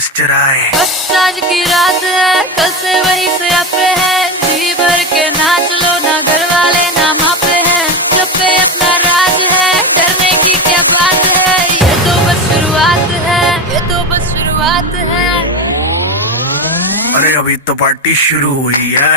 भैंस चराए। बस आज की रात है, कल से वही से पे है, जी भर के नाच लो, ना घर वाले ना मापे हैं, जब पे अपना राज है, डरने की क्या बात है, ये तो बस शुरुआत है, ये तो बस शुरुआत है। अरे अभी तो पार्टी शुरू हुई है।